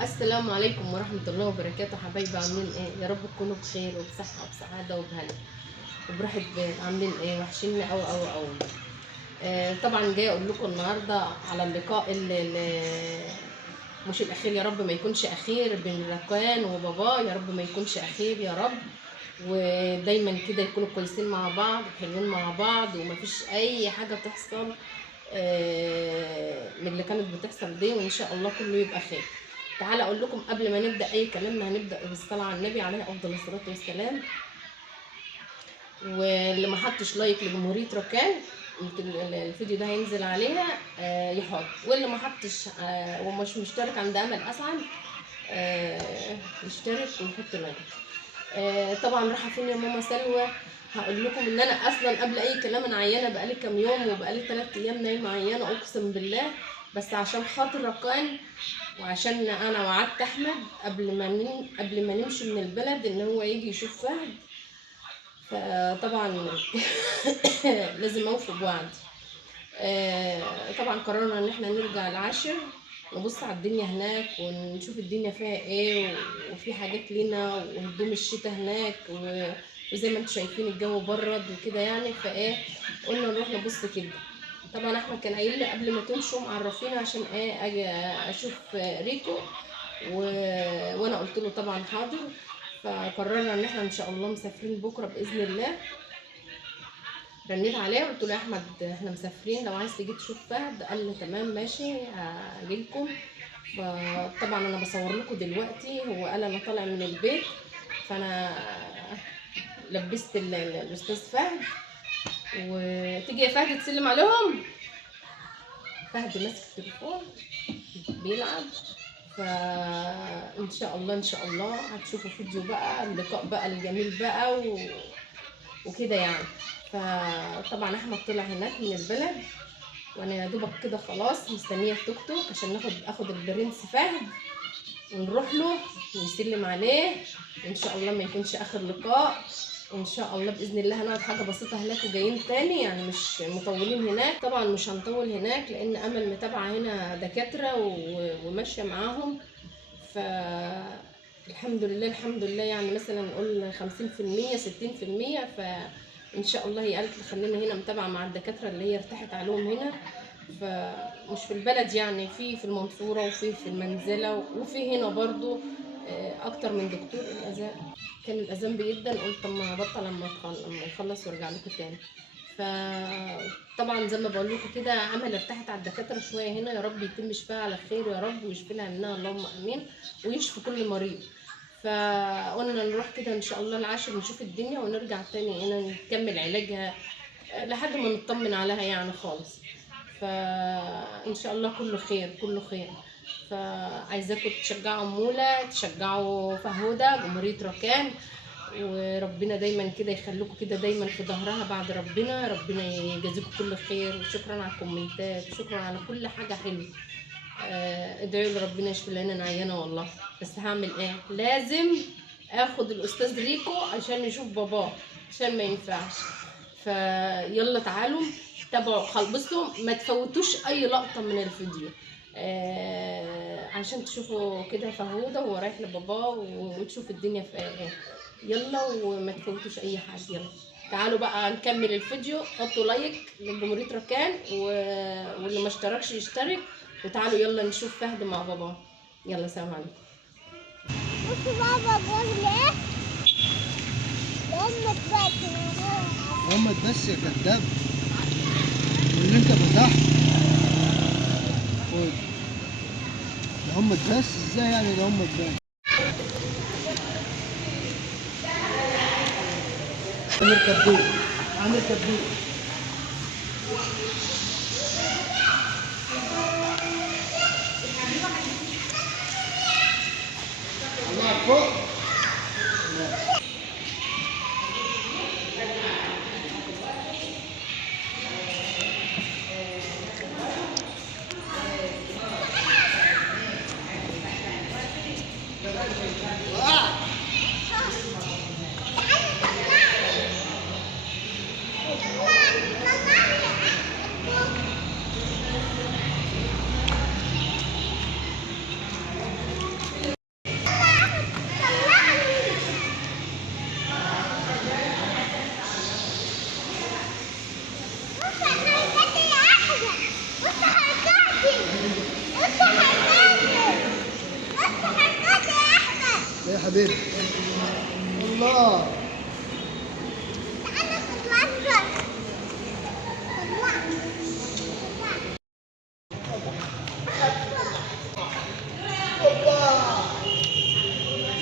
السلام عليكم ورحمة الله وبركاته. حبايبي عاملين ايه؟ يا رب تكونوا بخير وبصحة وبسعادة وبهنا وبراحة بال. عاملين ايه؟ وحشيني أوي. طبعا جاية اقول لكم النهاردة على اللقاء اللي مش الاخير، يا رب ما يكونش اخير، بين ركان وبابا. يا رب ما يكونش اخير يا رب، ودايما كده يكونوا كويسين مع بعض وحلوين مع بعض ومفيش اي حاجة تحصل من اللي كانت بتحصل دي، وان شاء الله كله يبقى خير. تعالى اقول لكم قبل ما نبدا اي كلامنا، هنبدا بالصلاه على النبي عليه افضل الصلاه والسلام. واللي ما حطش لايك لجمهوريه ركان، الفيديو ده هينزل عليها يحط، واللي ما حطش ومش مشترك عند امل اسعد يشترك ويحط لايك. طبعا رايحه فين يا ماما سلوى؟ هقول لكم ان انا اصلا قبل اي كلام انا عيانه بقالي كام يوم، وبقالي 3 ايام نايمه عيانه اقسم بالله، بس عشان خاطر ركان، وعشان انا وعدت احمد قبل ما نمشي من البلد ان هو يجي يشوف فهد. فطبعا لازم اوفي بوعد. طبعا قررنا ان احنا نرجع العاشر، نبص على الدنيا هناك ونشوف الدنيا فيها ايه، وفي حاجات لينا وهدوم الشتاء هناك، وزي ما انتم شايفين الجو برد وكده يعني، فايه قلنا نروح نبص كده. طبعا احمد كان قايل لي قبل ما تمشوا معرفينا عشان ايه اجي اشوف ريكو، و... وانا قلت له طبعا حاضر. فقررنا ان احنا ان شاء الله مسافرين بكره باذن الله. رنيت عليه قلت له يا احمد احنا مسافرين، لو عايز تيجي تشوف فهد. قال لي تمام ماشي هجيلكم. فطبعا انا بصور لكم دلوقتي، هو قال انا طالع من البيت، فانا لبست الاستاذ فهد. وتيجي يا فهد تسلم عليهم. فهد ماسك التليفون بيلعب. فان شاء الله ان شاء الله هتشوفوا فيديو بقى اللقاء بقى الجميل بقى وكده يعني. فطبعا احمد طلع هناك من البلد، وانا يا دوبك كده خلاص مستنيه التوك توك عشان اخد البرنس فهد ونروح له ونسلم عليه. وان شاء الله ما يكونش اخر لقاء، وان شاء الله باذن الله هنقعد حاجه بسيطه هناك وجايين تاني، يعني مش مطولين هناك. طبعا مش هنطول هناك لان امل متابعه هنا دكاتره وماشيه معاهم. ف الحمد لله الحمد لله، يعني مثلا نقول 50% 60%. فان شاء الله هي قالت لي خلينا هنا متابعه مع الدكاتره اللي هي ارتاحت عليهم هنا، فمش في البلد يعني، في المنصوره وفي المنزله وفي هنا برضو اكتر من دكتور. الاذان كان الاذان بيدن، قلت طب ما ابطل لما يخلص وارجع لكم تاني. فطبعا زي ما بقول لكم كده امل ارتاحت على الدكاتره شويه هنا، يا رب يتم شفاها على خير يا رب، ويشفي لها منها اللهم امين، ويشفي كل مريض. فقلنا نروح كده ان شاء الله العاشر نشوف الدنيا ونرجع تاني هنا نكمل علاجها لحد ما نطمن عليها يعني خالص. فان شاء الله كله خير كله خير. فعايزاكم تشجعوا مولى، تشجعوا فهودة جمهورية ركان، وربنا دايما كده يخليكم كده دايما في ظهرها بعد ربنا يجازيكم كل خير. وشكرا على الكومنتات وشكرا على كل حاجة حلوة. ادعوا لربنا يشفي لنا، انا عيانة والله، بس هعمل ايه؟ لازم اخد الاستاذ ريكو عشان يشوف باباه، عشان ما ينفعش. فيلا تعالوا تابعوا، بصوا ما تفوتوش اي لقطة من الفيديو عشان تشوفوا كده فهودة وهو رايح لباباه وتشوف الدنيا في ايه. يلا وما تفوتوش اي حاجة. يلا تعالوا بقى نكمل الفيديو. حطوا لايك لجمهورية ركان واللي ما اشتركش يشترك، وتعالوا يلا نشوف فهد مع بابا. يلا سلام عليكم. بص بابا بقول ايه؟ لأمك بس محمد بس يا كذاب، واللي انت فتحت خد. محمد بس ازاي يعني محمد بس؟ عامل كبدوق، عامل كبدوق. الله فوق. ايه يا حبيبي؟ الله. اوبا.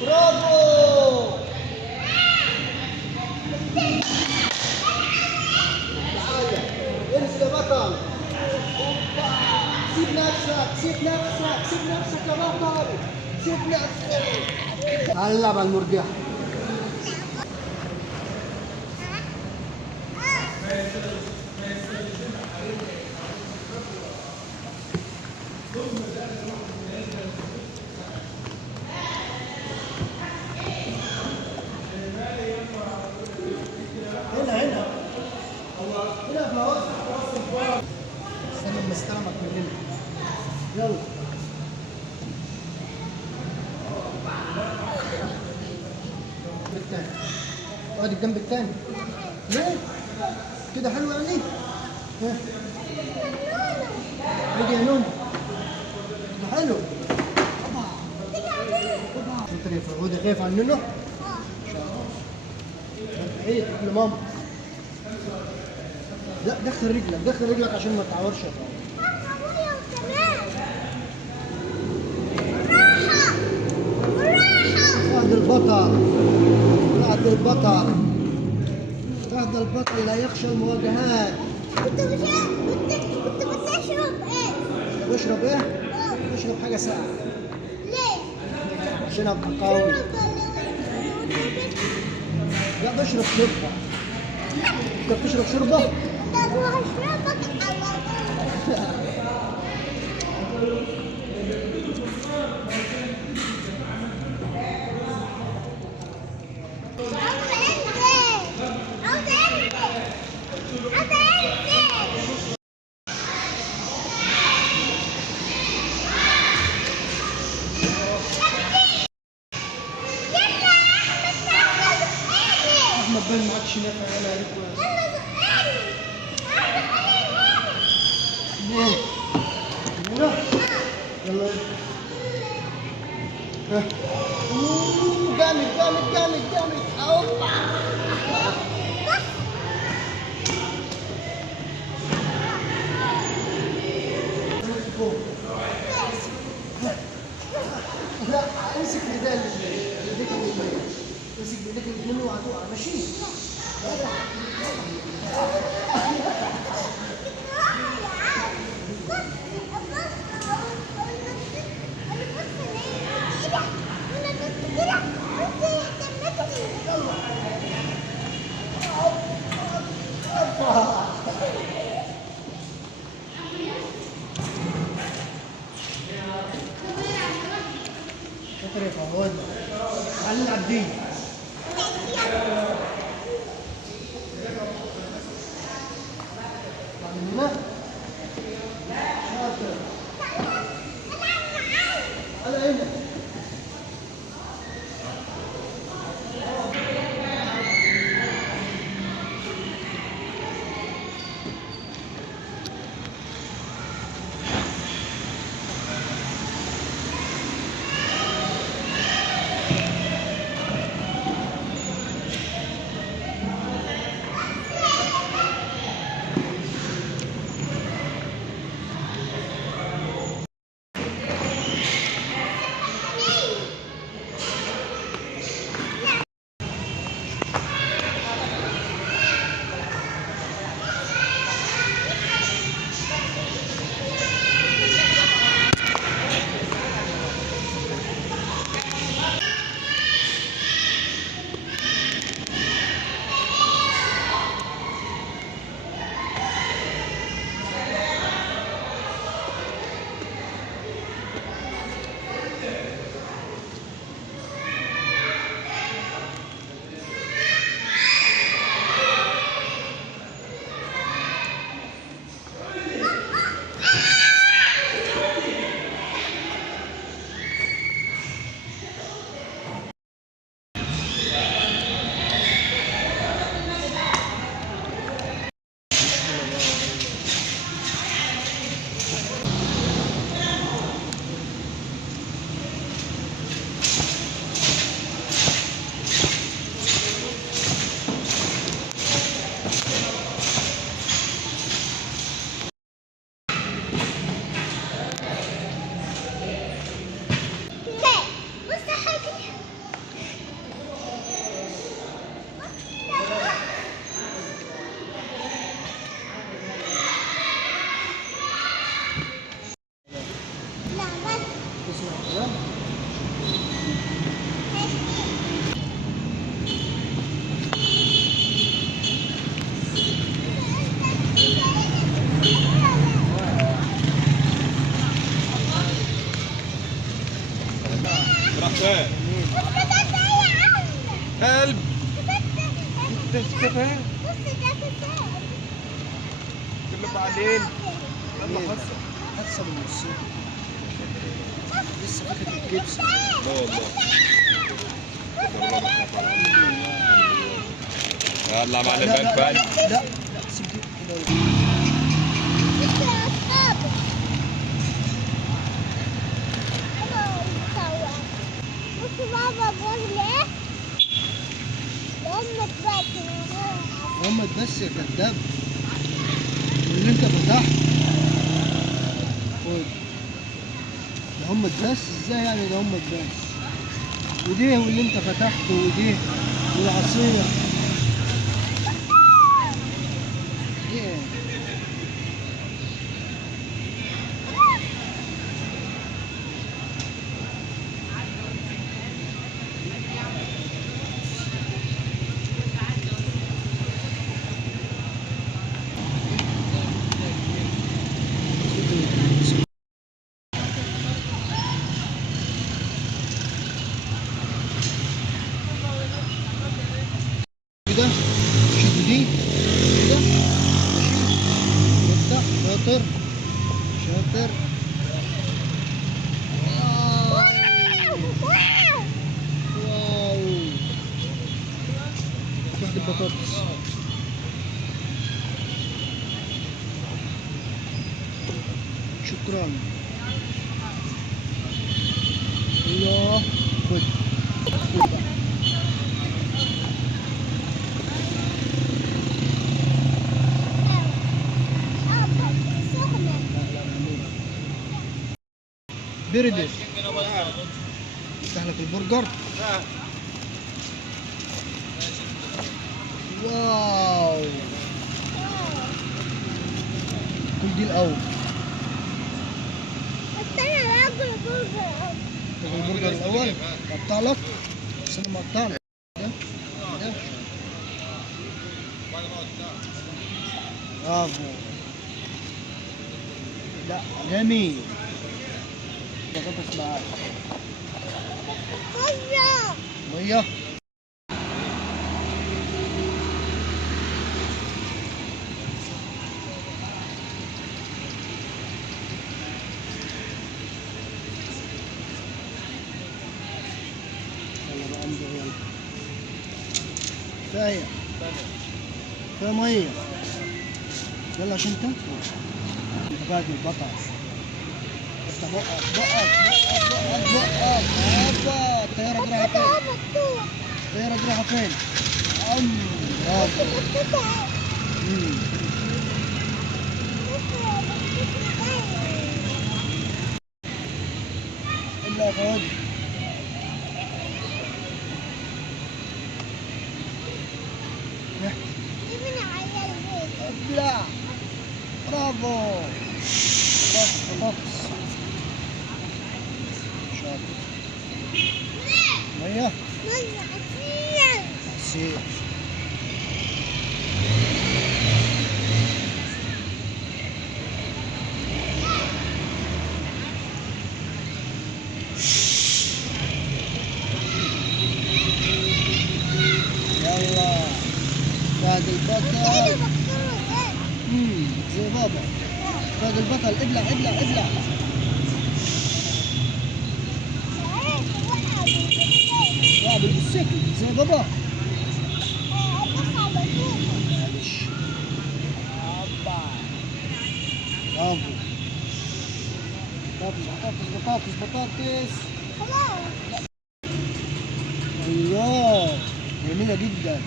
برافو. تعالى انزل يا بطل. اوبا. سيب نفسك سيب نفسك سيب نفسك يا بطل. سيب نفسك. تعال نلعب على المرجحة. هنا هنا هنا في الوسط. استنى اما استلمك من هنا. يلا. التاني. اقعد الجنب التاني. ليه؟ كده حلو يعني؟ ها؟ ادي يا نونو. كده حلو. انت خايف؟ هدى خايف عن نونو؟ ايه قبل ماما. لا دخل رجلك دخل رجلك عشان ما تعورش يا فهد البطل. فهد البطل. فهد البطل لا يخشى المواجهات. كنت بتشرب ايه؟ بشرب ايه؟ بشرب حاجة ساقعة ليه؟ عشان ابقى قوي. لا بشرب شوربة. انت بتشرب شوربة؟ طب وهشربك على طول. احمد بن ما عادش نافع ولا عليك ليه؟ يلا يلا. ها. جامد جامد جامد جامد. اوبا. لا امسك بايديك الاثنين. امسك بايديك الاثنين وهتقع ماشي؟ شاطر يا فهود. تعال نلعب دي. من هنا. شاطر. تعال هنا. يلا. راح فين؟ قلب تفتكرها كله بعدين يلا حصل حاسه بالموسيقى لسه فكره الجبس. لا والله يلا معلم لا لا بقى لا لا سيب دي كده. بص بابا بقول ليه لأمك بس محمد بس يا كذاب واللي انت فتحت. خد ده هم بس ازاي يعني ده هم بس وديه واللي انت فتحته وديه والعصير ايه. كده شوف دي كده ماشي افتح شاطر شاطر. واو واحدة بطاطس. شكرا. الله خد خد بقى. بردت افتح لك البرجر. واو كل دي الاول. استنى باكل برجر. تاكل البرجر الاول اقطع لك بس انا مقطع لك ده ده. برافو لا جميل. بطاطس معاك برجر. ميه. يلا بقى امضغ يلا. كفايه كفايه ميه يلا عشان تاكل. انت قاعد من البطاطس. افتح بقك بقك بقك بقك بقك. هوبا الطياره دي رايحه فين؟ هو مفتوح. الطياره دي رايحه فين؟ برافو. مم. الا خد. دي من عيال البيت. ابلع برافو. بطاطس بطاطس شاطر. ميه مية عسير. عصير. يلا فهد البطل. ايه مكسور ازاي؟ زي بابا. فهد البطل ابلع ابلع ابلع. وقع بالسكل زي بابا. معلش. هوبا برافو. بطاطس بطاطس بطاطس بطاطس. الله جميلة جدا.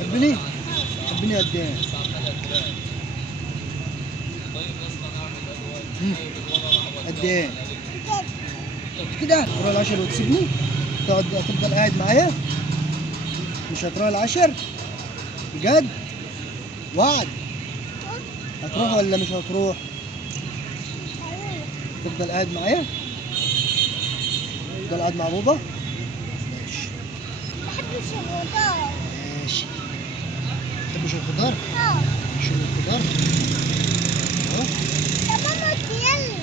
تحبني؟ تحبني قد ايه؟ قد ايه؟ كده تروح العشر وتسيبني؟ تفضل قاعد معايا؟ مش هتروح العشر؟ بجد؟ وعد؟ هتروح ولا مش هتروح؟ تفضل قاعد معايا؟ تفضل قاعد مع بابا؟ ماشي. بحبش الخضار. ماشي. تحبش الخضار؟ اه. شيل الخضار. اهو. يا ماما يلا.